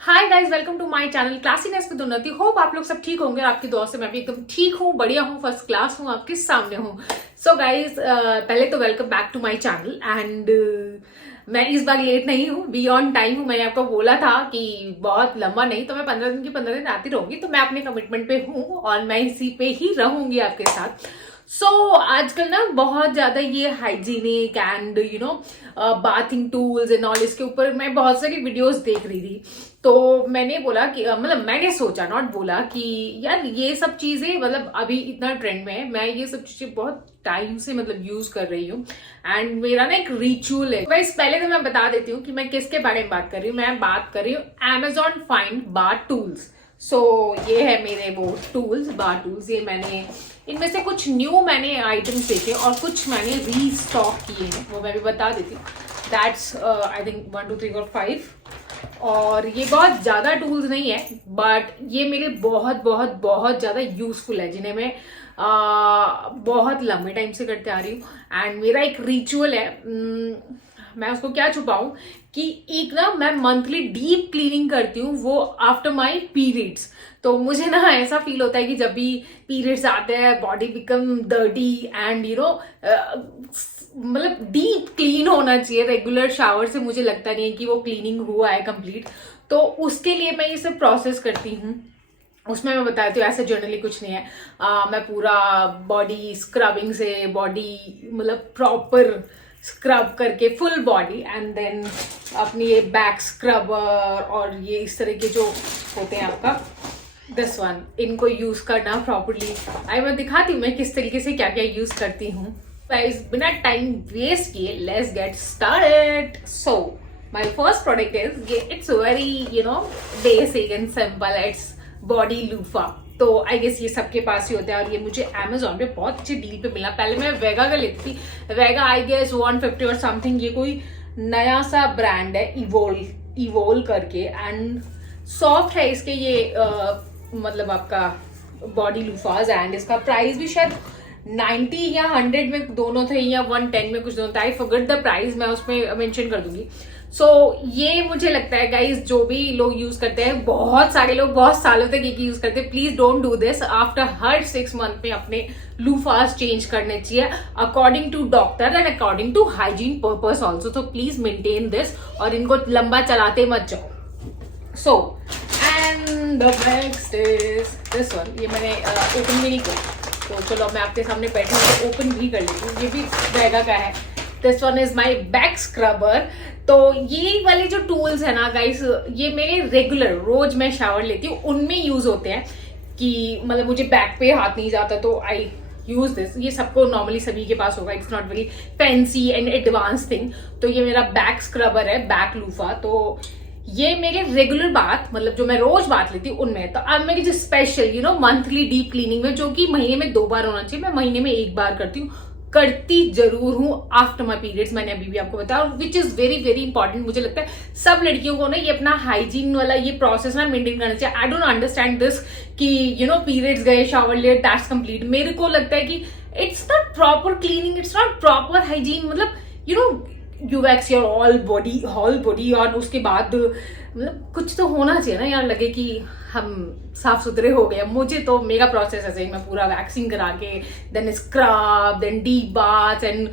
Hi guys, welcome to my channel classiness with Unnati. Hope आप लोग सब ठीक होंगे। आपकी दुआ से मैं भी एकदम ठीक हूँ, बढ़िया हूँ, फर्स्ट क्लास हूँ, आपके सामने हूँ। सो गाइस, पहले तो welcome back to my channel and मैं इस बार लेट नहीं हूँ, बी ऑन टाइम हूँ। मैंने आपको बोला था कि बहुत लंबा नहीं तो मैं 15 दिन की 15 दिन आती रहूंगी, तो मैं अपने कमिटमेंट पे हूँ और मैं इसी पे ही रहूंगी आपके साथ। आजकल ना बहुत ज्यादा ये hygienic and bathing tools and all, इसके ऊपर मैं बहुत सारी वीडियोस देख रही थी। तो मैंने बोला कि मतलब मैंने सोचा, नॉट बोला, कि यार ये सब चीजें मतलब अभी इतना ट्रेंड में है, मैं ये सब चीजें बहुत टाइम से मतलब यूज कर रही हूँ एंड मेरा ना एक रिचुअल है। वैसे पहले तो मैं बता देती हूँ कि मैं किसके बारे में बात कर रही हूँ। मैं बात कर रही हूँ Amazon फाइंड बार टूल्स। ये है मेरे वो टूल्स, बार टूल्स। ये मैंने इनमें से कुछ न्यू मैंने आइटम्स देखे और कुछ मैंने रीस्टॉक किए हैं, वो मैं भी बता देती हूँ। That's I think 1 2 3 4 5। और ये बहुत ज्यादा टूल्स नहीं है, बट ये मेरे बहुत बहुत बहुत ज्यादा यूजफुल है, जिन्हें मैं बहुत लंबे टाइम से करते आ रही हूँ एंड मेरा एक रिचुअल है। मैं उसको क्या छुपाऊं कि एक ना मैं मंथली डीप क्लीनिंग करती हूँ, वो आफ्टर माय पीरियड्स। तो मुझे ना ऐसा फील होता है कि जब भी पीरियड्स आते हैं बॉडी बिकम डर्टी एंड मतलब डीप क्लीन होना चाहिए। रेगुलर शावर से मुझे लगता नहीं है कि वो क्लीनिंग हुआ है कंप्लीट। तो उसके लिए मैं ये सब प्रोसेस करती हूँ। उसमें मैं बताती हूँ, ऐसे जनरली कुछ नहीं है। मैं पूरा बॉडी स्क्रबिंग से बॉडी मतलब प्रॉपर स्क्रब करके फुल बॉडी एंड देन अपनी ये बैक स्क्रबर और ये इस तरह के जो होते हैं आपका दिस वन, इनको यूज करना प्रॉपरली। मैं दिखाती हूँ मैं किस तरीके से क्या क्या यूज करती हूँ। गाइस, बिना टाइम वेस्ट किए let's get started. My first product is ये, it's very basic and simple, it's body loofah. तो आई गेस ये सबके पास ही होता है और ये मुझे Amazon पे बहुत अच्छे डील पे मिला। पहले मैं वेगा का लेती थी, वेगा आई गेस 150 और समथिंग। ये कोई नया सा ब्रांड है, इवोल करके, एंड सॉफ्ट है इसके ये मतलब आपका बॉडी लूफाज, एंड इसका प्राइस भी शायद 90 या 100 में दोनों थे या 110 में कुछ दोनों था। आई फॉरगेट द प्राइस, मैं उसमें मेंशन कर दूंगी। ये मुझे लगता है गाइस, जो भी लोग यूज करते हैं, बहुत सारे लोग बहुत सालों तक ये यूज करते हैं, please don't do this. After हर 6 मंथ में अपने लूफास चेंज करने चाहिए according to doctor and according to hygiene purpose also. तो प्लीज मेंटेन दिस और इनको लंबा चलाते मत जाओ। And the next is this one. ये मैंने ओपन भी नहीं किया, तो चलो मैं आपके सामने बैठी हूँ तो ओपन भी कर लेती हूँ। ये भी वेगा का है। This one is my back scrubber. तो ये वाले जो टूल्स है ना गाइस, ये मेरे रेगुलर रोज मैं शावर लेती हूँ उनमें यूज होते हैं। कि मतलब मुझे बैक पे हाथ नहीं जाता तो आई यूज दिस। ये सबको नॉर्मली सभी के पास होगा, it's not very fancy and advance thing. तो ये मेरा बैक स्क्रबर है, बैक लूफा। तो ये मेरे रेगुलर बात, मतलब जो मैं रोज बात लेती हूँ उनमें। तो अब मेरी जो स्पेशल मंथली डीप क्लीनिंग में, जो कि महीने में 2 बार होना चाहिए, मैं महीने में 1 बार करती हूँ, करती जरूर हूँ आफ्टर माई पीरियड्स। मैंने अभी भी आपको बताया, which is very very important. मुझे लगता है सब लड़कियों को ना ये अपना हाइजीन वाला ये प्रोसेस ना मेंटेन करना चाहिए। आई डोंट अंडरस्टैंड दिस कि पीरियड्स गए, शावर लिया, दैट्स कंप्लीट। मेरे को लगता है कि it's not proper cleaning, it's not proper hygiene. मतलब you wax your all body और उसके बाद मतलब कुछ तो होना चाहिए ना यार, लगे कि हम साफ सुथरे हो गए। मुझे तो मेरा प्रोसेस ऐसे ही, मैं पूरा वैक्सिंग करा के then scrub, then deep bath and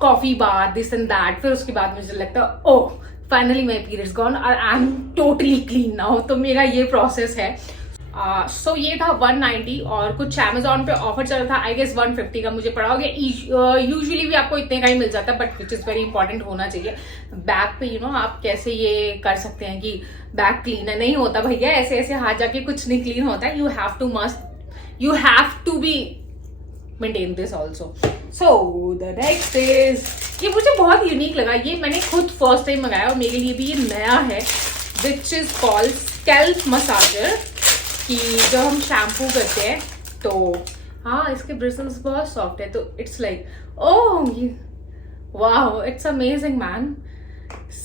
coffee bath, this and that. फिर उसके बाद मुझे लगता है oh finally my periods gone और I am totally clean now. तो मेरा ये प्रोसेस है। ये था 190 और कुछ Amazon पे ऑफर चल रहा था, आई गेस 150 का मुझे पड़ा हो गया। यूजुअली भी आपको इतने का ही मिल जाता है, but which is very important होना चाहिए बैक पे। आप कैसे ये कर सकते हैं कि बैक क्लीन नहीं होता भैया, ऐसे ऐसे हाथ जाके कुछ नहीं क्लीन होता है। You have to be maintain this also. The next is, ये मुझे बहुत यूनिक लगा, ये मैंने खुद फर्स्ट टाइम मंगाया और मेरे लिए भी ये नया है, which is called scalp massager. कि जब हम शैम्पू करते हैं तो हाँ, इसके ब्रिसल्स बहुत सॉफ्ट है, तो इट्स लाइक ओह वाह, इट्स अमेजिंग मैन।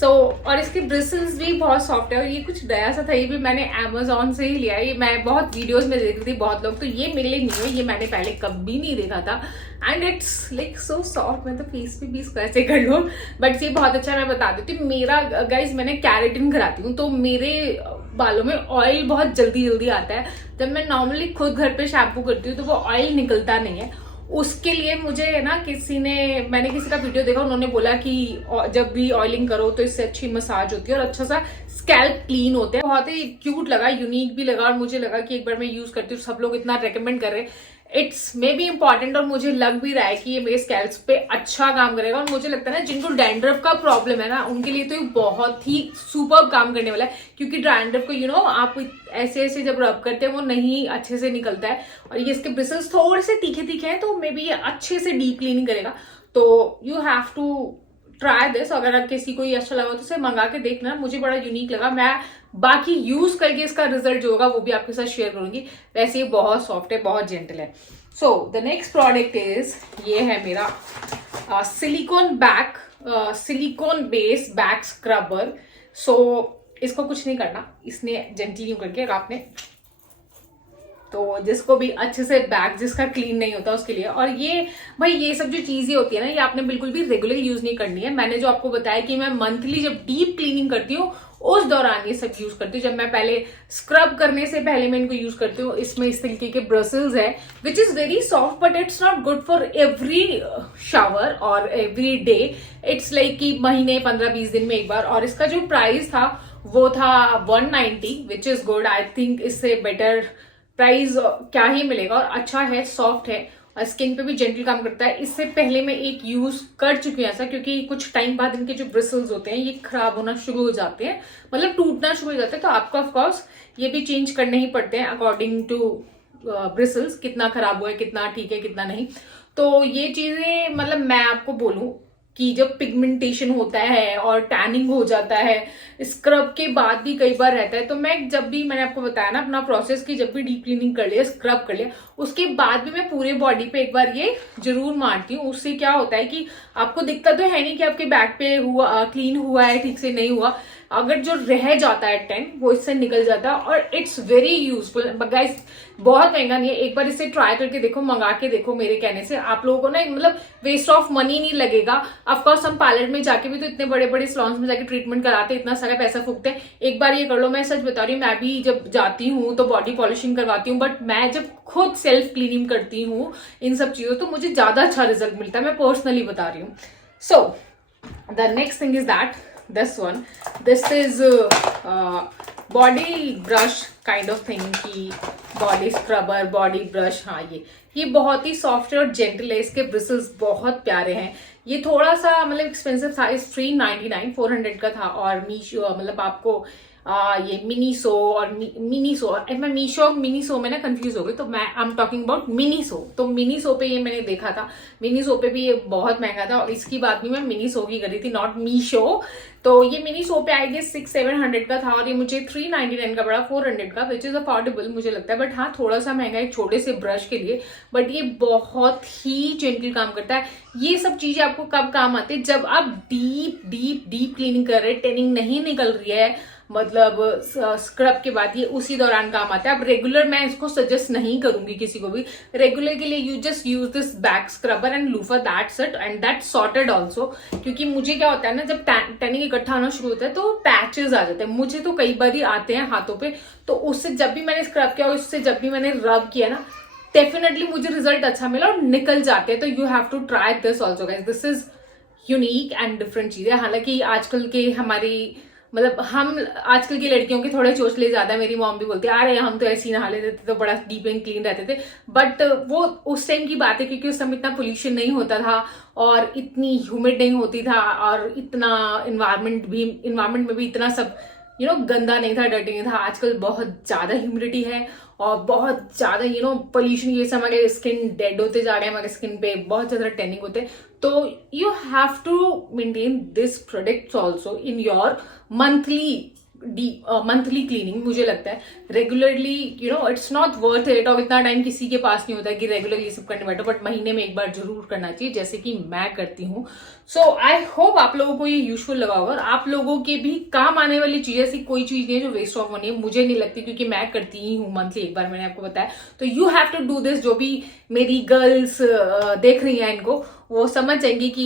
और इसके ब्रिसल्स भी बहुत सॉफ्ट है और ये कुछ नया सा था, ये भी मैंने Amazon से ही लिया है। ये मैं बहुत वीडियोस में देख रही थी बहुत लोग, तो ये मेरे लिए न्यू है, ये मैंने पहले कभी नहीं देखा था and it's like so soft. मैं तो फेस पे भी इसको ऐसे कर लूँ, बट ये बहुत अच्छा है। मैं बता देती हूँ, मेरा गाइज मैंने कैरेटिन कराती हूँ, तो मेरे बालों में ऑयल बहुत जल्दी जल्दी आता है। जब मैं नॉर्मली खुद घर पे शैम्पू करती हूँ तो वो ऑयल निकलता नहीं है। उसके लिए मुझे है ना, मैंने किसी का वीडियो देखा, उन्होंने बोला कि जब भी ऑयलिंग करो तो इससे अच्छी मसाज होती है और अच्छा सा स्कैल्प क्लीन होते हैं। बहुत ही क्यूट लगा, यूनिक भी लगा और मुझे लगा कि एक बार मैं यूज करती हूँ, सब लोग इतना रेकमेंड कर रहे हैं, इट्स मे बी इम्पॉर्टेंट और मुझे लग भी रहा है कि ये मेरे स्कैल्प पे अच्छा काम करेगा। और मुझे लगता है ना, जिनको डैंड्रफ का प्रॉब्लम है ना, उनके लिए तो ये बहुत ही सुपर काम करने वाला है, क्योंकि डैंड्रफ को आप ऐसे ऐसे जब रब करते हैं वो नहीं अच्छे से निकलता है। और ये इसके ब्रिसल्स थोड़े से तीखे तीखे हैं, तो मे बी ये अच्छे से डीप क्लीनिंग करेगा। तो you have to try this. अगर किसी को ये अच्छा लगा तो उसे मंगा के देखना, मुझे बड़ा यूनिक लगा। मैं बाकी यूज करके इसका रिजल्ट जो होगा वो भी आपके साथ शेयर करूंगी। वैसे ये बहुत सॉफ्ट है, बहुत जेंटल है। So the next product is, ये है मेरा सिलिकॉन बेस बैक स्क्रबर। सो इसको कुछ नहीं करना, इसने जेंटली करके आपने, तो जिसको भी अच्छे से बैक जिसका क्लीन नहीं होता उसके लिए। और ये भाई, ये सब जो चीजें होती है ना, ये आपने बिल्कुल भी रेगुलर यूज नहीं करनी है। मैंने जो आपको बताया कि मैं मंथली जब डीप क्लीनिंग करती हूँ उस दौरान ये सब यूज करती हूँ। जब मैं पहले स्क्रब करने से पहले मैं इनको यूज करती हूँ। इसमें इस तरीके के ब्रसल्स है which is very soft, but it's not good for every shower और एवरी डे। इट्स लाइक कि महीने 15-20 दिन में एक बार। और इसका जो प्राइस था वो था 190, which is good. I think इससे बेटर प्राइस क्या ही मिलेगा। और अच्छा है, सॉफ्ट है और स्किन पे भी जेंटल काम करता है। इससे पहले मैं एक यूज कर चुकी हूँ ऐसा, क्योंकि कुछ टाइम बाद इनके जो ब्रिसल्स होते हैं ये खराब होना शुरू हो जाते हैं, मतलब टूटना शुरू हो जाते हैं। तो आपको ऑफकोर्स ये भी चेंज करने ही पड़ते हैं अकॉर्डिंग टू ब्रिसल्स, कितना खराब हुआ है, कितना ठीक है, कितना नहीं। तो ये चीजें, मतलब मैं आपको बोलूं कि जब पिगमेंटेशन होता है और टैनिंग हो जाता है, स्क्रब के बाद भी कई बार रहता है, तो मैंने आपको बताया ना अपना प्रोसेस, कि जब भी डीप क्लीनिंग कर लिया, स्क्रब कर लिया, उसके बाद भी मैं पूरे बॉडी पे एक बार ये जरूर मारती हूँ। उससे क्या होता है कि आपको दिक्कत तो है नहीं कि आपके बैक पे क्लीन हुआ है, ठीक से नहीं हुआ। अगर जो रह जाता है टेन, वो इससे निकल जाता है और इट्स वेरी यूजफुल। गाइस बहुत महंगा नहीं है, एक बार इसे ट्राई करके देखो, मंगा के देखो। मेरे कहने से आप लोगों को ना, मतलब वेस्ट ऑफ मनी नहीं लगेगा। ऑफकोर्स हम पार्लर में जाके भी तो इतने बड़े बड़े सलॉन्स में जाके ट्रीटमेंट कराते, इतना सारा पैसा फूकते हैं। एक बार ये कर लो। मैं सच बता रही हूँ, मैं भी जब जाती हूँ तो बॉडी पॉलिशिंग करवाती हूँ, बट मैं जब खुद सेल्फ क्लीनिंग करती हूँ इन सब चीजों, तो मुझे ज्यादा अच्छा रिजल्ट मिलता है। मैं पर्सनली बता रही हूँ। So the next thing is that this one, this is body brush kind of thing, की body scrubber, body brush। हाँ, ये बहुत ही सॉफ्ट है और जेंटल है। इसके ब्रिसल्स बहुत प्यारे हैं। ये थोड़ा सा मतलब एक्सपेंसिव था, इस 399 400 का था। और मीशो, मतलब आपको ये मिनीसो और मिनीसो, मैं मीशो और मिनीसो में ना कंफ्यूज हो गई, तो मैं I am talking about Miniso. तो मिनीसो पे ये मैंने देखा था, मिनीसो पे भी ये बहुत महंगा था और इसकी बात भी मैं मिनीसो की करी थी, नॉट मीशो। तो ये मिनीसो पे आई गेस 600-700 का था और ये मुझे 399 का पड़ा, 400 का, विच इज अफोर्डेबल मुझे लगता है। बट हाँ, थोड़ा सा महंगा है छोटे से ब्रश के लिए, बट ये बहुत ही जेंटल काम करता है। ये सब चीजें आपको कब काम आती है? जब आप डीप डीप डीप क्लीनिंग कर रहे हैं, टेनिंग नहीं निकल रही है, मतलब स्क्रब के बाद, ये उसी दौरान काम आता है। अब रेगुलर मैं इसको सजेस्ट नहीं करूंगी किसी को भी। रेगुलर के लिए you just use this back scrubber and loofah, that's it, and that sorted also. क्योंकि मुझे क्या होता है ना, जब टैनिंग इकट्ठा होना शुरू होता है तो पैचेस आ जाते हैं, मुझे तो कई बार ही आते हैं हाथों पे। तो उससे जब भी मैंने स्क्रब किया और उससे जब भी मैंने रब किया ना, डेफिनेटली मुझे रिजल्ट अच्छा मिला और निकल जाते हैं। तो you have to try this also guys, this is unique and different चीज है। हालांकि आजकल के मतलब हम आजकल की लड़कियों के थोड़े चोचले ज्यादा, मेरी मॉम भी बोलती है अरे हम तो ऐसे ही नहा लेते थे, तो बड़ा डीप एंड क्लीन रहते थे। बट वो उस टाइम की बात है, क्योंकि उस समय इतना पोल्यूशन नहीं होता था और इतनी ह्यूमिड नहीं होती था और इतना इन्वायरमेंट में भी इतना सब गंदा नहीं था, डर्टी नहीं था। आजकल बहुत ज्यादा ह्यूमिडिटी है और बहुत ज्यादा पोल्यूशन, ये सब हमारे स्किन डेड होते जा रहे हैं, हमारे स्किन पे बहुत ज्यादा टैनिंग होते हैं। तो you have to maintain this products also in your monthly monthly cleaning मुझे लगता है regularly it's not worth it, और इतना टाइम किसी के पास नहीं होता है कि रेगुलरली ये सब करने बैठो, बट महीने में एक बार जरूर करना चाहिए जैसे कि मैं करती हूँ। सो आई होप आप लोगों को ये यूजफुल लगा होगा, और आप लोगों के भी काम आने वाली चीज, ऐसी कोई चीज नहीं है जो वेस्ट ऑफ होनी है, मुझे नहीं लगती, क्योंकि मैं करती ही हूँ मंथली एक बार, मैंने आपको बताया। तो you have to do this. जो भी मेरी गर्ल्स देख रही हैं इनको, वो समझ जाएंगी कि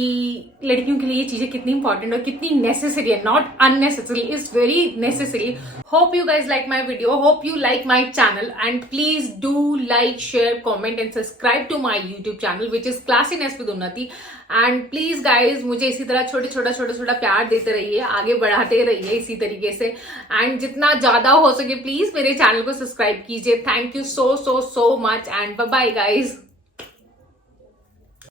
लड़कियों के लिए ये चीजें कितनी इंपॉर्टेंट और कितनी नेसेसरी है, not unnecessary, it's very necessary. Hope you guys like my video, hope you like my channel, and please do like, share, comment and subscribe to my YouTube channel which is classiness with Unnati. And please guys मुझे इसी तरह छोटा प्यार देते रहिए, आगे बढ़ाते रहिए इसी तरीके से, एंड जितना ज्यादा हो सके प्लीज मेरे चैनल को सब्सक्राइब कीजिए। Thank you so much, and bye bye guys.